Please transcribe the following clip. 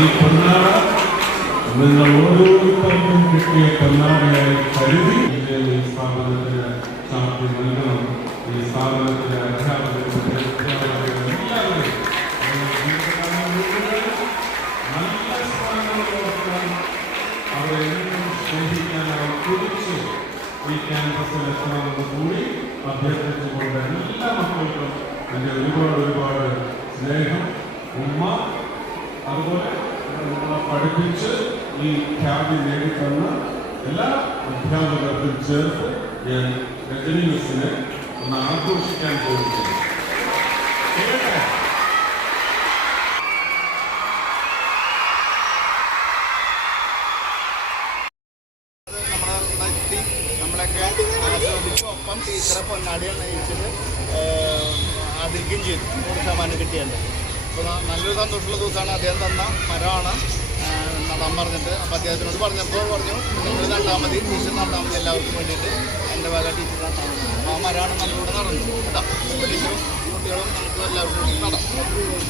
ഈ പൊന്നാട നിങ്ങൾ ഓരോരുത്തർക്കും കിട്ടിയ പൊന്നാടയായി കരുതി ഈ സ്ഥാപനത്തിന് ചാർത്തി നൽകണം. ഈ സ്ഥാപനത്തിലെ അധ്യാപകരും എല്ലാവരും നല്ല സ്ഥാനങ്ങളോർക്കാൻ അവരെന്നും സ്നേഹിക്കാൻ അവർ കുറിച്ച് ഈ ക്യാമ്പസിൽ എത്തണമെന്ന് കൂടി അഭ്യർത്ഥിച്ചുകൊണ്ട് എല്ലാ മക്കൾക്കും എൻ്റെ ഒരുപാട് സ്നേഹം. ഉമ്മ അതുപോലെ നമ്മളെ പഠിപ്പിച്ച് ഈ ഖ്യാതി നേടിത്തന്ന എല്ലാ അധ്യാപകർക്കും ചേർത്ത് ഞാൻ രജനി മിസ്സിനെ ഒന്ന് ആഘോഷിക്കാൻ പോകുന്നു. നമ്മളൊക്കെ ആസ്വദിച്ചു. ഒപ്പം ടീച്ചറെ പൊന്നാടിയെ നയിച്ചത് ആദരിക്കുകയും ചെയ്തു. 100% കിട്ടിയല്ലോ. അപ്പോൾ നല്ലൊരു സന്തോഷമുള്ള ദിവസമാണ്. അദ്ദേഹം തന്ന മരമാണ് നടാൻ പറഞ്ഞിട്ട്. അപ്പോൾ അദ്ദേഹത്തിനോട് പറഞ്ഞപ്പോൾ പറഞ്ഞു നിങ്ങൾ നട്ടാൽ മതി, ടീച്ചർ നട്ടാൽ മതി, എല്ലാവർക്കും വേണ്ടിയിട്ട് എൻ്റെ വക ടീച്ചർ നട്ടാൽ മതി. ആ മരമാണ് നമ്മളിവിടെ നടന്നു കേട്ടോ. ടീച്ചറും കുട്ടികളും നമുക്ക് എല്ലാവർക്കും നടാം.